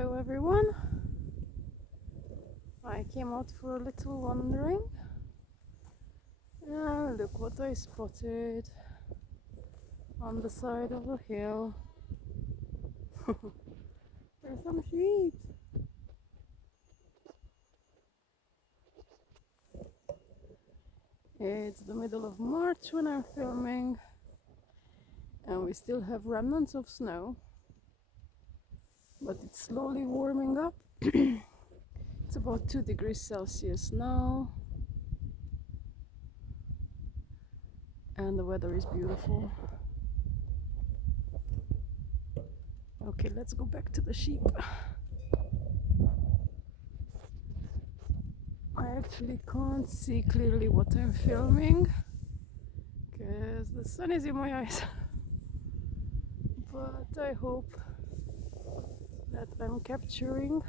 Hello everyone, I came out for a little wandering and look what I spotted on the side of a hill. There's some sheep. It's the middle of March when I'm filming and we still have remnants of snow, but it's slowly warming up. It's about 2 degrees Celsius now and the weather is beautiful. Okay, let's go back to the sheep. I actually can't see clearly what I'm filming because the sun is in my eyes. But I hope that I'm capturing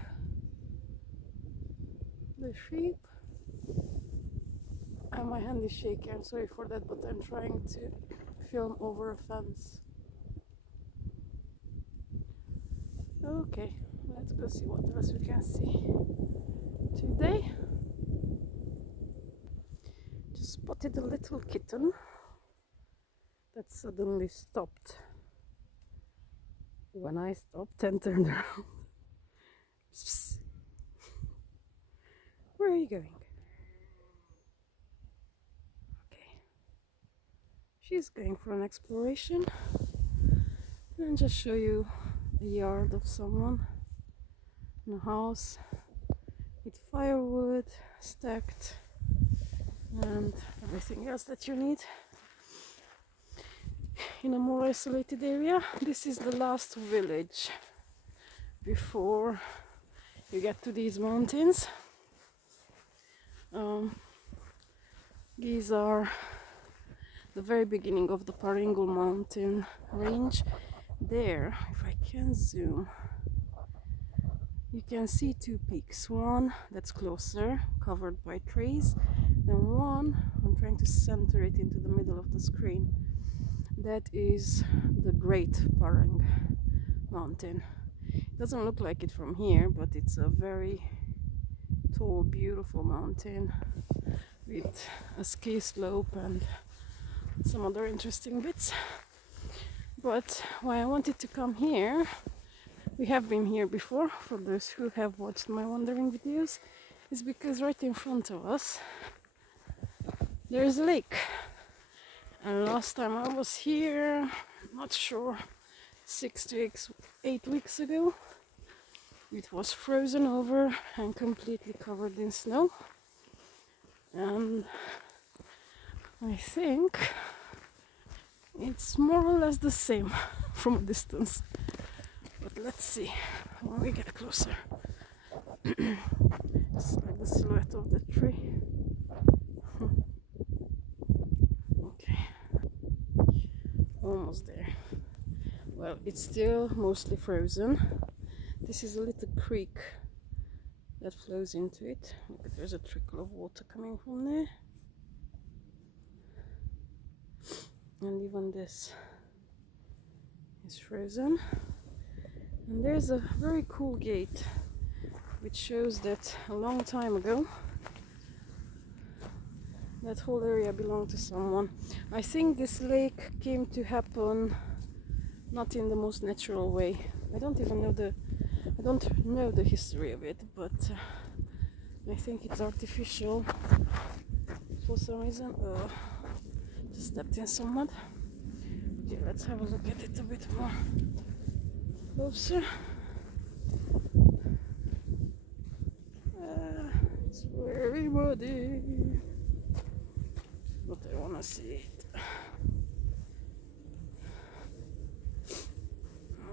the sheep. And my hand is shaky, I'm sorry for that, but I'm trying to film over a fence. Okay, let's go see what else we can see today. Just spotted a little kitten that suddenly stopped when I stopped and turned around. Where are you going? Okay, she's going for an exploration and just show you a yard of someone in a house with firewood stacked and everything else that you need in a more isolated area. This is the last village before you get to these mountains. These are the very beginning of the Paringal mountain range. There, if I can zoom, you can see 2 peaks. One that's closer, covered by trees, and one, I'm trying to center it into the middle of the screen, that is the Great Parang mountain. It doesn't look like it from here, but it's a very tall, beautiful mountain with a ski slope and some other interesting bits. But why I wanted to come here, we have been here before for those who have watched my wandering videos, is because right in front of us there is a lake. And last time I was here, not sure, 6 to 8 weeks ago, it was frozen over and completely covered in snow. And I think it's more or less the same from a distance. But let's see when we get closer. It's like the silhouette of the tree. Okay, almost there. Well, it's still mostly frozen. This is a little creek that flows into it. Look, there's a trickle of water coming from there. And even this is frozen. And there's a very cool gate which shows that a long time ago that whole area belonged to someone. I think this lake came to happen not in the most natural way. I don't know the history of it, but I think it's artificial for some reason. Just stepped in some mud. Yeah, let's have a look at it a bit more closer. It's very muddy, but I wanna see it.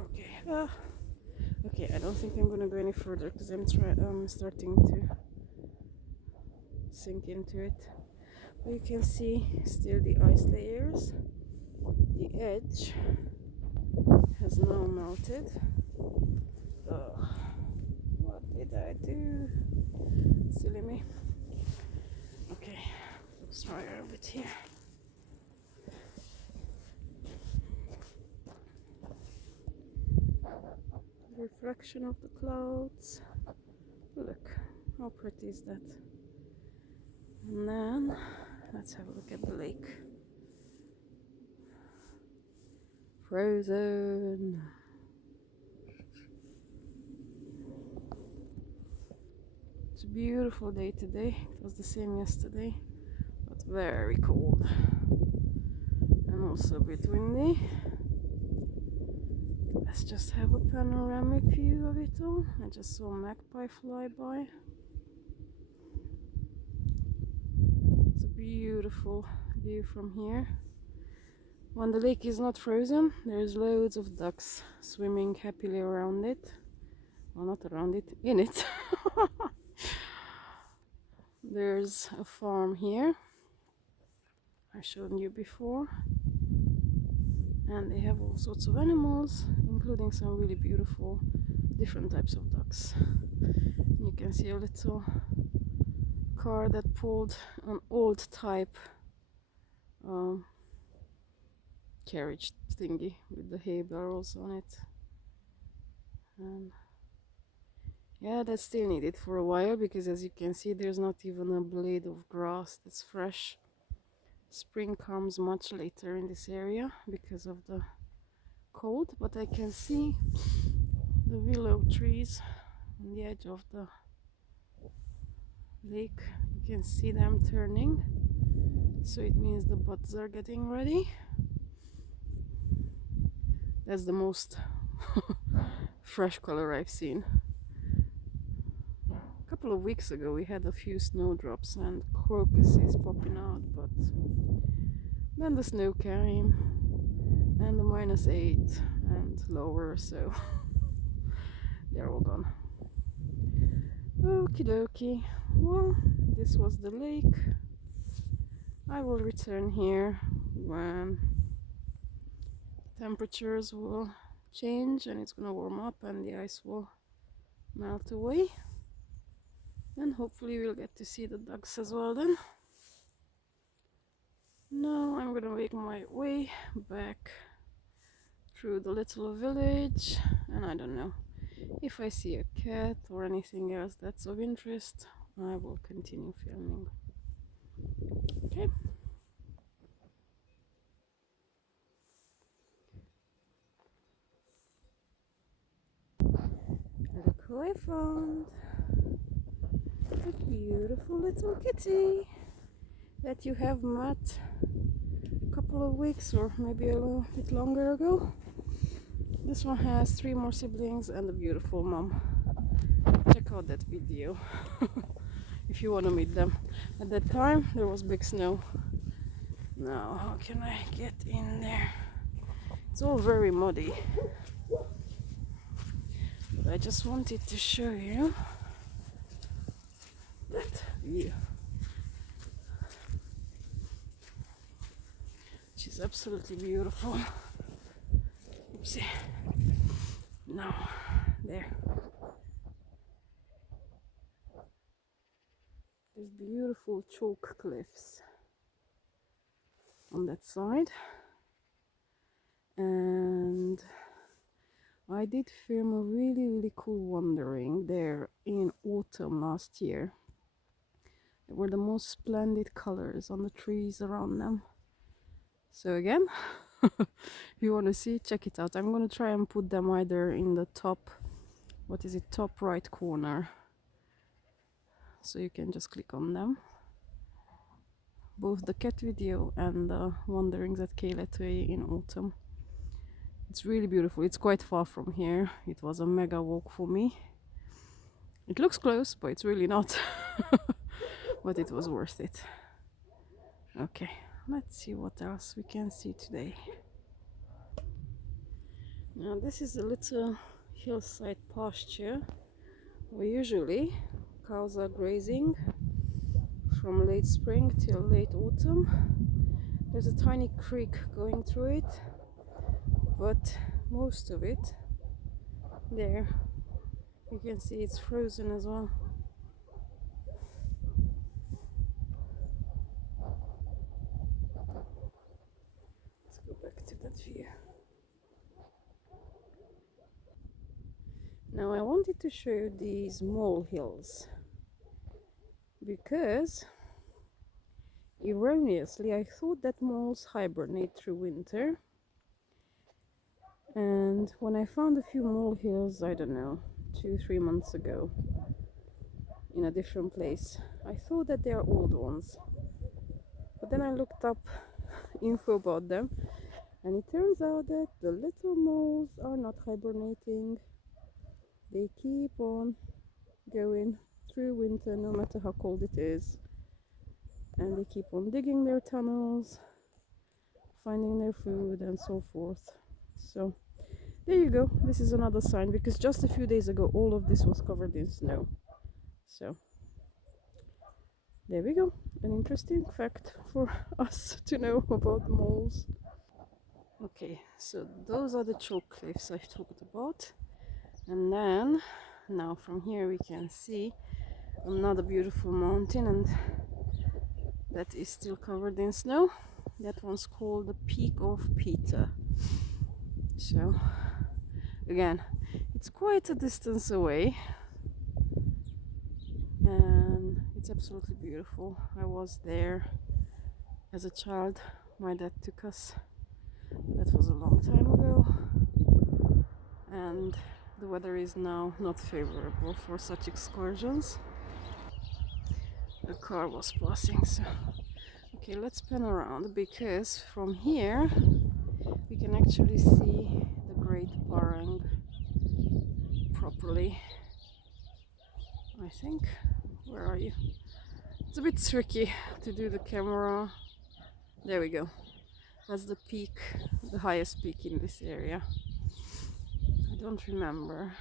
Okay. Okay, I don't think I'm gonna go any further because I'm starting to sink into it. But you can see still the ice layers. The edge has now melted. What did I do? Silly me. Okay, let's try a bit here. reflection of the clouds. Look, how pretty is that? And then let's have a look at the lake. Frozen. It's a beautiful day today. It was the same yesterday, but very cold and also a bit windy. Let's just have a panoramic view of it all. I just saw a magpie fly by. It's a beautiful view from here. When the lake is not frozen, there's loads of ducks swimming happily around it. Well, not around it, in it. There's a farm here. I showed you before. And they have all sorts of animals, including some really beautiful different types of ducks. You can see a little car that pulled an old type carriage thingy with the hay barrels on it. And yeah, that's still needed for a while, because as you can see, there's not even a blade of grass that's fresh. Spring comes much later in this area because of the cold, but I can see the willow trees on the edge of the lake. You can see them turning, so it means the buds are getting ready. That's the most fresh color I've seen. A couple of weeks ago we had a few snowdrops and crocuses popping out, but then the snow came and the -8 and lower, so they're all gone. Okie dokie. Well, this was the lake. I will return here when temperatures will change and it's gonna warm up and the ice will melt away, and hopefully we'll get to see the ducks as well then. Now I'm gonna make my way back through the little village, and I don't know, if I see a cat or anything else that's of interest, I will continue filming. Okay. Look who I found. A beautiful little kitty that you have met a couple of weeks or maybe a little bit longer ago. This one has 3 more siblings and a beautiful mom. Check out that video if you want to meet them. At that time there was big snow. Now how can I get in there? It's all very muddy. But I just wanted to show you that view, which is absolutely beautiful. Oopsie. Now, there. There's beautiful chalk cliffs on that side, and I did film a really cool wandering there in autumn last year. There were the most splendid colors on the trees around them. So again, if you want to see, check it out. I'm going to try and put them either in the top, top right corner, so you can just click on them. Both the cat video and the wanderings at Kayletway in autumn. It's really beautiful. It's quite far from here. It was a mega walk for me. It looks close, but it's really not. But it was worth it. Okay, let's see what else we can see today. Now this is a little hillside pasture where usually cows are grazing from late spring till late autumn. There's a tiny creek going through it, but most of it there, you can see it's frozen as well. Let's go back to that view. Now I wanted to show you these molehills because erroneously I thought that moles hibernate through winter, and when I found a few molehills, I don't know, 2-3 months ago in a different place, I thought that they are old ones, but then I looked up info about them, and it turns out that the little moles are not hibernating. They keep on going through winter no matter how cold it is, and they keep on digging their tunnels, finding their food and so forth. So there you go, this is another sign, because just a few days ago all of this was covered in snow. So there we go, an interesting fact for us to know about moles. Okay, so those are the chalk cliffs I talked about, and then now from here we can see another beautiful mountain, and that is still covered in snow. That one's called the Peak of Peter. So again, it's quite a distance away, and it's absolutely beautiful. I was there as a child. My dad took us. That was a long time ago, and the weather is now not favorable for such excursions. The car was passing, so okay, let's pan around, because from here we can actually see the Great Parang properly, I think. Where are you? It's a bit tricky to do the camera. There we go. That's the peak, the highest peak in this area. I don't remember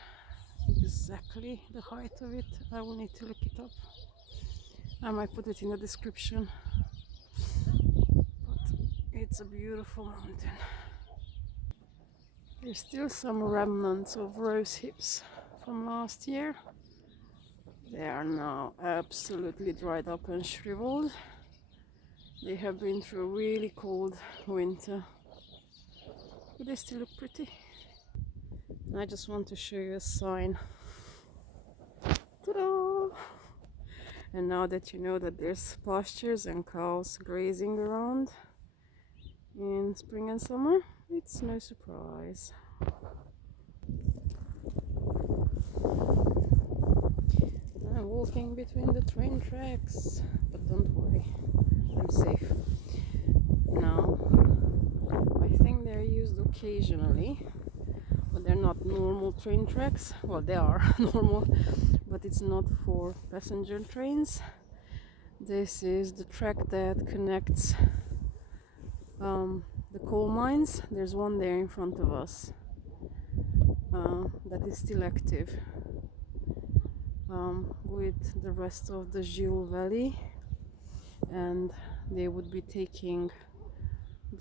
exactly the height of it. I will need to look it up. I might put it in the description. But it's a beautiful mountain. There's still some remnants of rose hips from last year. They are now absolutely dried up and shriveled. They have been through a really cold winter, but they still look pretty. And I just want to show you a sign. Ta-da! And now that you know that there's pastures and cows grazing around in spring and summer, it's no surprise. I'm walking between the train tracks, but don't worry, I'm safe. Now, I think they're used occasionally, but they're not normal train tracks. Well, they are normal, but it's not for passenger trains. This is the track that connects the coal mines. There's one there in front of us that is still active, with the rest of the Gil Valley, and they would be taking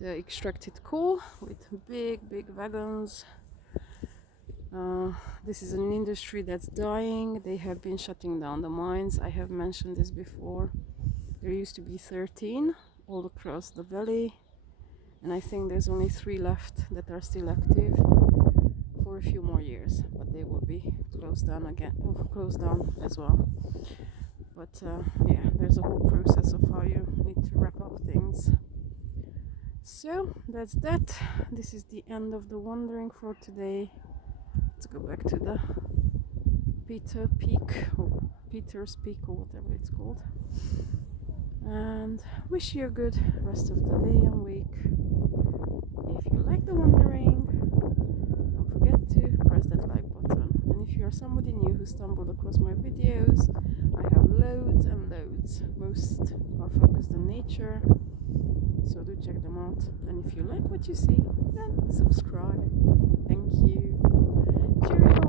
the extracted coal with big wagons. This is an industry that's dying. They have been shutting down the mines. I have mentioned this before. There used to be 13 all across the valley, and I think there's only 3 left that are still active for a few more years, but they will be closed down again, closed down as well. But yeah, there's a whole process of how you need to wrap up things. So that's that. This is the end of the wandering for today. Let's go back to the Peter Peak, or Peter's Peak, or whatever it's called, and wish you a good rest of the day and week. If you like the wandering, don't forget to press that like button. And if you are somebody new who stumbled across my videos, I have loads and loads. Most are focused on nature, so do check them out. And if you like what you see, then subscribe. Thank you. Cheerio.